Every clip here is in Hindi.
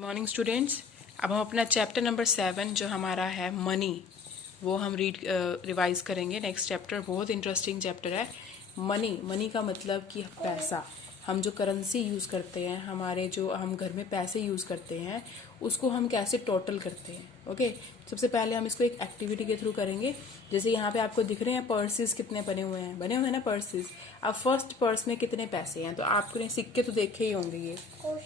Morning students. अब हम अपना चैप्टर नंबर 7 जो हमारा है मनी वो हम रिवाइज करेंगे। नेक्स्ट चैप्टर बहुत इंटरेस्टिंग चैप्टर है। मनी का मतलब कि पैसा, हम जो करेंसी यूज़ करते हैं, हमारे जो हम घर में पैसे यूज़ करते हैं उसको हम कैसे टोटल करते हैं। ओके, सबसे पहले हम इसको एक एक्टिविटी के थ्रू करेंगे। जैसे यहाँ पे आपको दिख रहे हैं पर्सेस कितने बने हुए हैं ना पर्सेस। अब फर्स्ट पर्स में कितने पैसे हैं, तो आपने सिक्के तो देखे ही होंगे। ये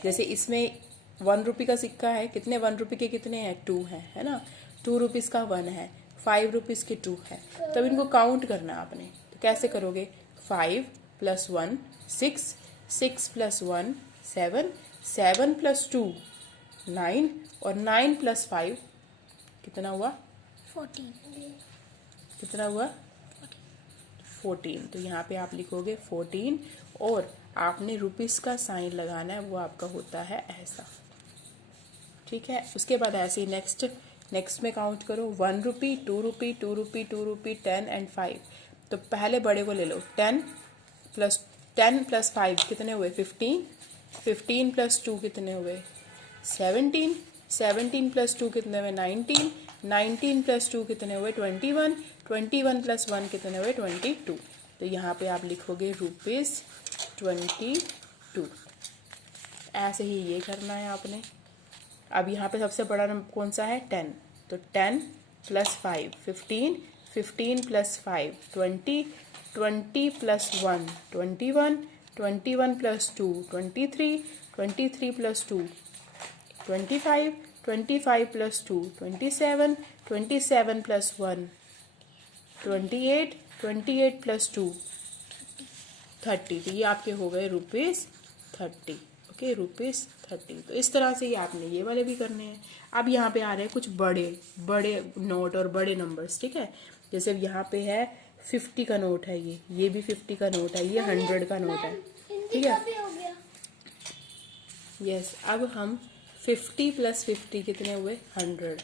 जैसे इसमें 1 रुपये का सिक्का है, कितने 1 रुपये के कितने हैं, 2 है ना। 2 रुपीज़ का 1 है, 5 रुपीज़ के 2 है। तब इनको काउंट करना आपने, तो कैसे करोगे? 5 + 1 6, 6 + 1 7, 7 + 2 9 और 9 + 5 कितना हुआ? 14। कितना हुआ? 14। तो यहाँ पे आप लिखोगे 14 और आपने रुपीज़ का साइन लगाना है, वो आपका होता है ऐसा। ठीक है, उसके बाद ऐसे ही नेक्स्ट में काउंट करो। 1 रुपी, 2 रुपी, 2 रुपी, 2 रुपी, 10 एंड 5। तो पहले बड़े को ले लो। 10 + 5 कितने हुए? 15। 15 + 2 कितने हुए? 17। 17 + 2 कितने हुए? 19। 19 + 2 कितने हुए? 21। 21 + 1 कितने हुए? 22। तो यहाँ पे आप लिखोगे ₹22। ऐसे ही ये करना है आपने। अब यहाँ पे सबसे बड़ा नंबर कौन सा है? 10। तो 10 + 5 15, 15 + 5 20, 20 + 1 21, 21 + 2 23, 23 + 2 25, 25 + 2 27, 27 + 1 28, 28 + 2 30। तो ये आपके हो गए ₹30। ओके, ₹30। तो इस तरह से ये आपने ये वाले भी करने हैं। अब यहाँ पे आ रहे हैं कुछ बड़े बड़े नोट और बड़े नंबर्स। ठीक है, जैसे यहाँ पे है 50 का नोट है, ये भी 50 का नोट है, ये 100 का नोट है। ठीक है, यस। अब हम 50 + 50 कितने हुए? 100।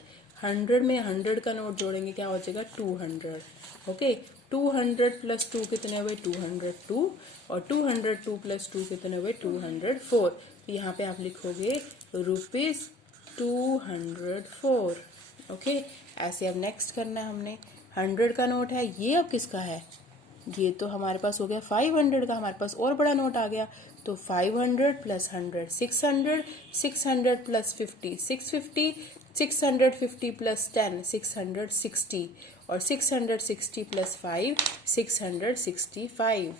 100 में 100 का नोट जोड़ेंगे, क्या हो जाएगा? 200। ओके, 200 + 2 कितने हुए? 202। और 202 + 2 कितने हुए? 204। तो यहाँ पे आप लिखोगे ₹204। ओके, ऐसे अब नेक्स्ट करना है हमने। 100 का नोट है, ये अब किसका है? ये तो हमारे पास हो गया 500 का। हमारे पास और बड़ा नोट आ गया, तो 500 + 100 600, 600 + 50 650, 650 + 10 660 और 660 + 5 665,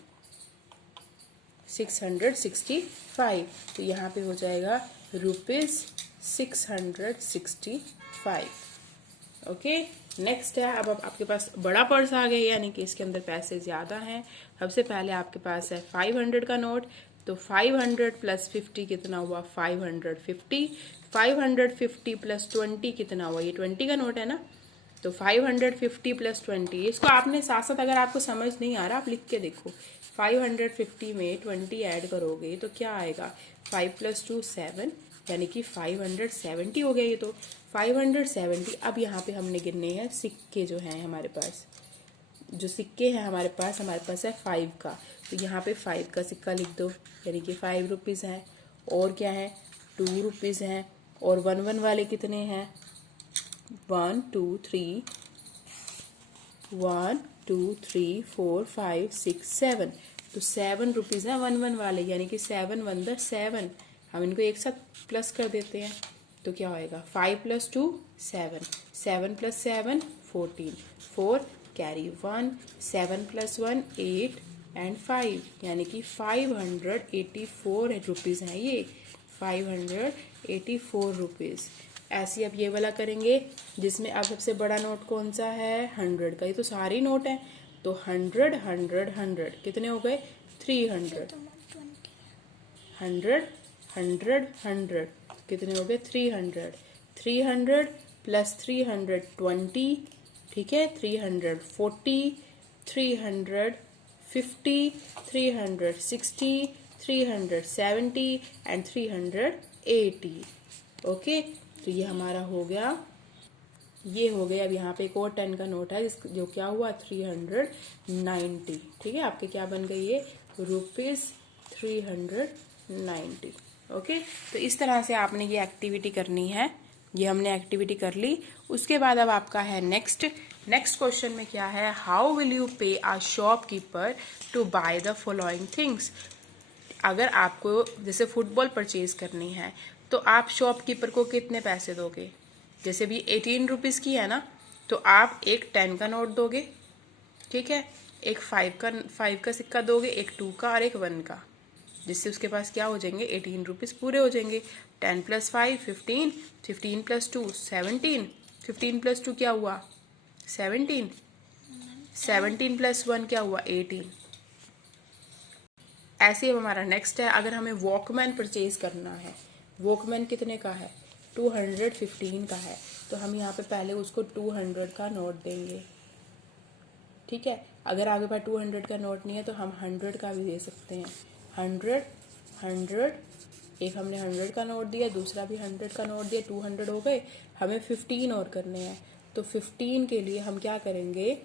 665। तो यहाँ पे हो जाएगा ₹665। ओके, नेक्स्ट है। अब आपके पास बड़ा पर्स आ गया, यानी कि इसके अंदर पैसे ज़्यादा हैं। सबसे पहले आपके पास है 500 का नोट, तो 500 + 50 कितना हुआ? 550। 550 + 20 कितना हुआ? ये 20 का नोट है ना। तो 550 + 20, इसको आपने साथ साथ, अगर आपको समझ नहीं आ रहा आप लिख के देखो। 550 में 20 ऐड करोगे तो क्या आएगा? 5 + 2 7, यानी कि 570 हो गया ये तो। 570। अब यहाँ पे हमने गिनने हैं सिक्के जो हैं हमारे पास। जो सिक्के हैं हमारे पास है 5 का। तो यहाँ पे 5 का सिक्का लिख दो, यानी कि 5 रुपीज़ हैं। और क्या है? 2 रुपीज़ हैं। और 1 वाले कितने हैं? 1 2 3 1 2 3 4 5 6 7। तो 7 रुपीज़ हैं 1 वाले, यानी कि 7 1 7। हम इनको एक साथ प्लस कर देते हैं, तो क्या होएगा? 5 + 2 7, 7 + 7 14, 4 कैरी 1, 7 + 1 8 एंड 5, यानी कि 584 रुपीज़ हैं ये। 584 रुपीज़। ऐसे अब ये वाला करेंगे, जिसमें अब सबसे बड़ा नोट कौन सा है? 100 का। ये तो सारे नोट हैं, तो 100 100 100 कितने हो गए? 300। 100 100 100 कितने हो गए? 300। 300 + 300 20। ठीक है, 340, 350, 360, 370 एंड 380। ओके, तो ये हमारा हो गया, ये हो गया। अब यहाँ पे एक और 10 का नोट है जो क्या हुआ? 390। ठीक है, आपके क्या बन गई? ये ₹390। ओके, तो इस तरह से आपने ये एक्टिविटी करनी है। ये हमने एक्टिविटी कर ली। उसके बाद अब आपका है नेक्स्ट क्वेश्चन में क्या है, how will you pay a shopkeeper to buy the following things. अगर आपको जैसे फुटबॉल परचेज करनी है तो आप शॉपकीपर को कितने पैसे दोगे। जैसे भी 18 रुपीज़ की है ना, तो आप एक 10 का नोट दोगे, ठीक है, एक 5 का सिक्का दोगे, एक 2 का और एक 1 का, जिससे उसके पास क्या हो जाएंगे, 18 रुपीज़ पूरे हो जाएंगे। 10 + 5 15, 15 + 2 17, 15 + 2 क्या हुआ 17, 17 + 1 क्या हुआ 18। ऐसे ही अब हमारा नेक्स्ट है, अगर हमें वॉकमैन परचेज करना है, वॉकमैन कितने का है 215 का है, तो हम यहाँ पे पहले उसको 200 का नोट देंगे, ठीक है। अगर आपके पास 200 का नोट नहीं है तो हम 100 का भी दे सकते हैं। 100 100, एक हमने 100 का नोट दिया, दूसरा भी 100 का नोट दिया, 200 हो गए। हमें 15 और करने हैं, तो 15 के लिए हम क्या करेंगे,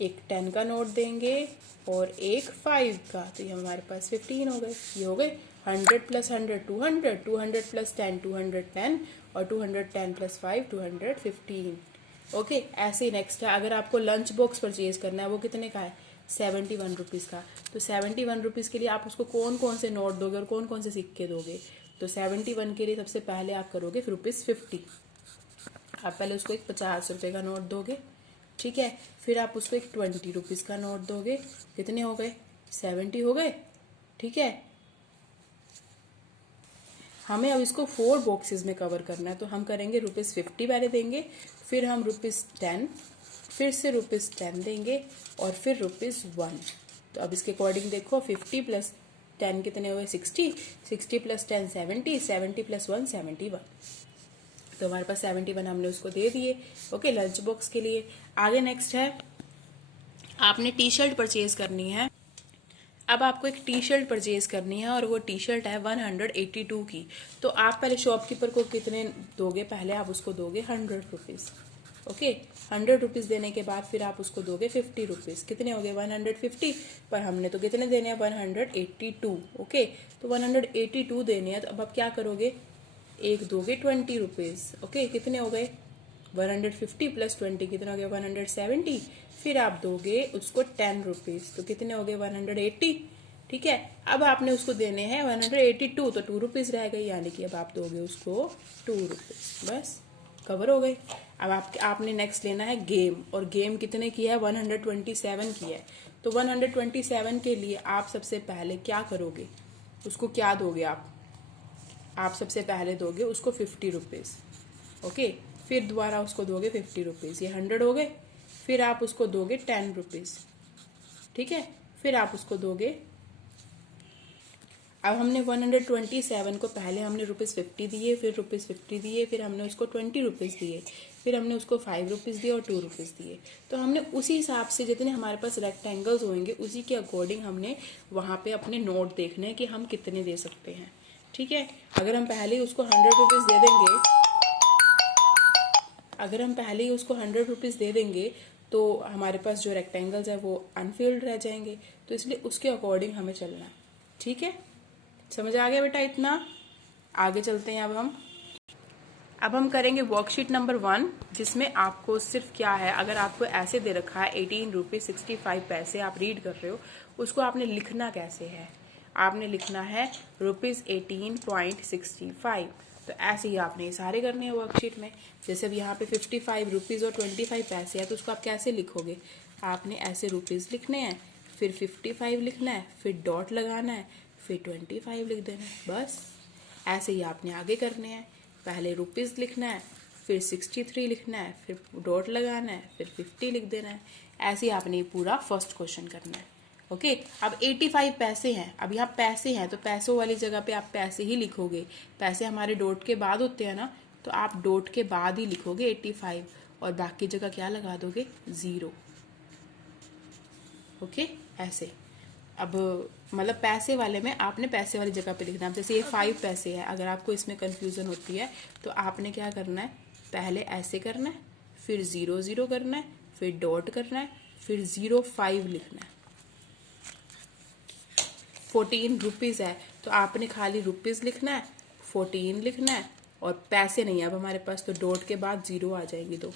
एक 10 का नोट देंगे और एक 5 का, तो ये हमारे पास 15 हो गए। ये हो गए 100 + 100 200, 200 + 10 210 और 210 + 5 215। ओके, ऐसे ही नेक्स्ट है, अगर आपको लंच बॉक्स परचेज करना है, वो कितने का है 71 रुपीज़ का। तो 71 रुपीज़ के लिए आप उसको कौन कौन से नोट दोगे और कौन कौन से सिक्के दोगे। तो 71 के लिए सबसे पहले आप करोगे ₹50। आप पहले उसको एक 50 रुपये का नोट दोगे, ठीक है। फिर आप उसको एक 20 रुपीज़ का नोट दोगे, कितने हो गए 70 हो गए, ठीक है। हमें अब इसको 4 बॉक्सेस में कवर करना है, तो हम करेंगे ₹50 पहले देंगे, फिर हम ₹10, फिर से ₹10 देंगे और फिर ₹1। तो अब इसके अकॉर्डिंग देखो 50 + 10 कितने हुए 60, 60 + 10 70, 70 + 1 71। तो हमारे पास 71 हमने उसको दे दिए। ओके, लंच बॉक्स के लिए। आगे नेक्स्ट है, आपने टी शर्ट परचेज करनी है। अब आपको एक टी शर्ट परचेज करनी है और वो टी शर्ट है 182 की। तो आप पहले शॉपकीपर को कितने दोगे, पहले आप उसको दोगे 100 रुपीज़। ओके, 100 रुपीज़ देने के बाद फिर आप उसको दोगे 50 रुपीज़। कितने हो गए 150, पर हमने तो कितने देने हैं 182। ओके, तो 182 देने हैं, तो अब आप क्या करोगे, एक दोगे 20 रुपीज़। ओके, कितने हो गए 150 + 20 कितने हो गए 170। फिर आप दोगे उसको 10 रुपीज़, तो कितने हो गए 180, ठीक है। अब आपने उसको देने हैं 182, तो 2 रुपीज़ रह गए, यानी कि अब आप दोगे उसको 2 रुपीज़। बस कवर हो गई। अब आपने नेक्स्ट लेना है गेम, और गेम कितने की है 127 की है। तो 127 के लिए आप सबसे पहले क्या करोगे, उसको क्या दोगे आप सबसे पहले दोगे उसको 50 रुपीज़। ओके, फिर दोबारा उसको दोगे 50 रुपीज़, ये 100 हो गए। फिर आप उसको दोगे 10 रुपीज़, ठीक है। फिर आप उसको दोगे, अब हमने 127 को पहले हमने ₹50 दिए, फिर ₹50 दिए, फिर हमने उसको 20 रुपीज़ दिए, फिर हमने उसको 5 रुपीज़ दिए और 2 रुपीज़ दिए। तो हमने उसी हिसाब से जितने हमारे पास रेक्टेंगल्स होंगे उसी के अकॉर्डिंग हमने वहाँ पे अपने नोट देखने हैं कि हम कितने दे सकते हैं, ठीक है। अगर हम पहले ही उसको 100 रुपीज़ दे देंगे, अगर हम पहले ही उसको 100 रुपीज़ दे देंगे तो हमारे पास जो रेक्टेंगल्स है वो अनफिल्ड रह जाएंगे। तो इसलिए उसके अकॉर्डिंग हमें चलना है, ठीक है। समझ आ गया बेटा इतना। आगे चलते हैं अब हम करेंगे वर्कशीट नंबर 1, जिसमें आपको सिर्फ क्या है, अगर आपको ऐसे दे रखा है 18 रुपीज़ 65 पैसे आप रीड कर रहे हो, उसको आपने लिखना कैसे है, आपने लिखना है ₹18.65। तो ऐसे ही आपने ये सारे करने हैं वर्कशीट में। जैसे अब यहाँ पे 55 रुपीज़ और 25 पैसे है, तो उसको आप कैसे लिखोगे, आपने ऐसे रुपीज़ लिखने हैं, फिर 55 लिखना है, फिर डॉट लगाना है, फिर 25 लिख देना है। बस ऐसे ही आपने आगे करने हैं, पहले रुपीज़ लिखना है, फिर 63 लिखना है, फिर डॉट लगाना है, फिर 50 लिख देना है। ऐसे ही आपने ये पूरा फर्स्ट क्वेश्चन करना है। ओके, अब 85 पैसे हैं, अब यहाँ पैसे हैं तो पैसों वाली जगह पे आप पैसे ही लिखोगे। पैसे हमारे डॉट के बाद होते हैं ना, तो आप डॉट के बाद ही लिखोगे 85 और बाकी जगह क्या लगा दोगे 0। ओके, ऐसे। अब मतलब पैसे वाले में आपने पैसे वाली जगह पे लिखना है। जैसे ये 5 पैसे है, अगर आपको इसमें कंफ्यूजन होती है तो आपने क्या करना है, पहले ऐसे करना है, फिर 0 करना है, फिर डॉट करना है, फिर 05 लिखना है। 14 रुपीज़ है तो आपने खाली रुपीज़ लिखना है, 14 लिखना है और पैसे नहीं है अब हमारे पास, तो डॉट के बाद 0 आ जाएंगे 2।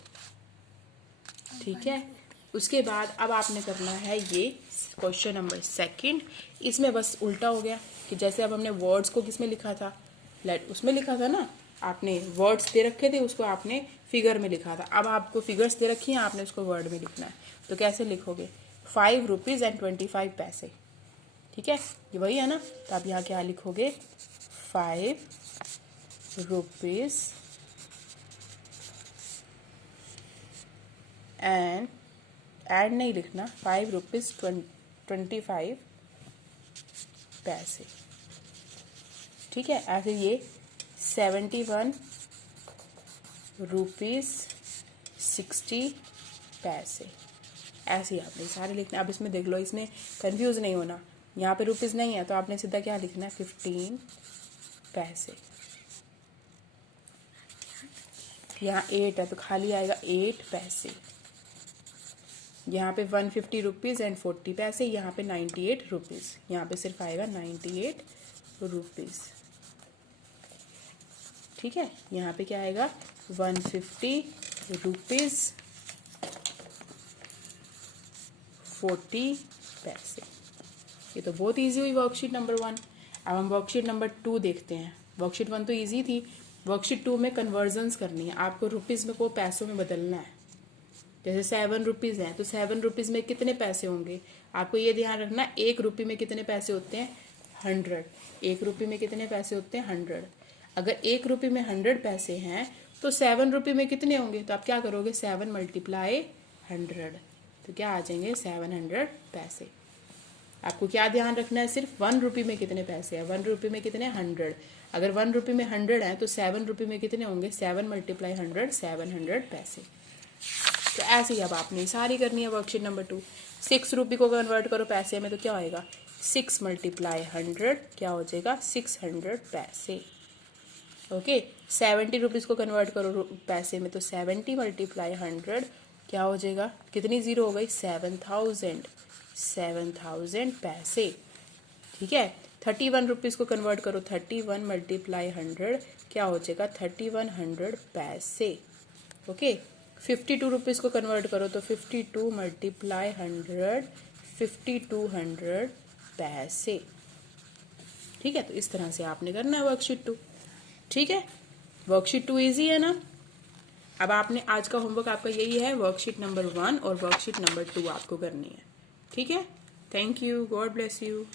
ठीक है, उसके बाद अब आपने करना है ये क्वेश्चन नंबर 2। इसमें बस उल्टा हो गया कि जैसे अब हमने वर्ड्स को किसमें लिखा था, उसमें लिखा था ना, आपने वर्ड्स दे रखे थे उसको आपने फिगर में लिखा था। अब आपको फिगर्स दे रखी हैं, आपने उसको वर्ड में लिखना है। तो कैसे लिखोगे, 5 रुपीज़ एंड 25 पैसे। ठीक है, ये वही है ना। तो आप यहाँ क्या लिखोगे, 5 रुपीज़ एंड नहीं लिखना, 5 रुपीज़ 25 पैसे। ठीक है, ऐसे ये 71 रुपीज़ 60 पैसे। ऐसे ही आपने सारे लिखना। अब इसमें देख लो, इसमें कंफ्यूज नहीं होना, यहाँ पे रुपीज़ नहीं है तो आपने सीधा क्या लिखना है, 15 पैसे। यहाँ 8 है तो खाली आएगा 8 पैसे। यहाँ पे 150 रुपीज़ एंड 40 पैसे, यहाँ पे 98 रुपीज़, यहाँ पे सिर्फ आएगा 98 रुपीज़। ठीक है, यहाँ पे क्या आएगा, 150 रुपीज़ 40 पैसे। ये तो बहुत इजी हुई वर्कशीट नंबर 1। अब हम वर्कशीट नंबर 2 देखते हैं। वर्कशीट 1 तो इजी थी, वर्कशीट 2 में कन्वर्जन्स करनी है। आपको रुपीज़ में को पैसों में बदलना है। जैसे 7 रुपीज़ हैं तो 7 रुपीज़ में कितने पैसे होंगे, आपको ये ध्यान रखना, 1 रुपये में कितने पैसे होते हैं, 100। 1 रुपये में कितने पैसे होते हैं, 100। अगर 1 रुपये में 100 पैसे हैं तो 7 रुपये में कितने होंगे, तो आप क्या करोगे, 7 × 100, तो क्या आ जाएंगे, 700 पैसे। आपको क्या ध्यान रखना है, सिर्फ 1 रुपये में कितने पैसे हैं, 1 रुपये में कितने, 100। अगर 1 रुपये में 100 है तो 7 रुपये में कितने होंगे, 7 × 100, 700 पैसे। तो ऐसे ही अब आपने सारी करनी है वर्कशीट नंबर 2। 6 रुपये को कन्वर्ट करो पैसे में तो क्या होएगा, 6 × 100 क्या हो जाएगा, 600 पैसे। ओके, 70 रुपीज़ को कन्वर्ट करो पैसे में तो 70 × 100 क्या हो जाएगा, कितनी ज़ीरो हो गई, 7000 पैसे। ठीक है, 31 रुपीज़ को कन्वर्ट करो 31 × 100 क्या हो जाएगा, 3100 पैसे। ओके, 52 रुपीज़ को कन्वर्ट करो तो 52 × 100 5200 पैसे। ठीक है, तो इस तरह से आपने करना है वर्कशीट 2। ठीक है, वर्कशीट 2 इजी है ना। अब आपने आज का होमवर्क आपका यही है, वर्कशीट नंबर 1 और वर्कशीट नंबर 2 आपको करनी है। ठीक है, thank you, God bless you.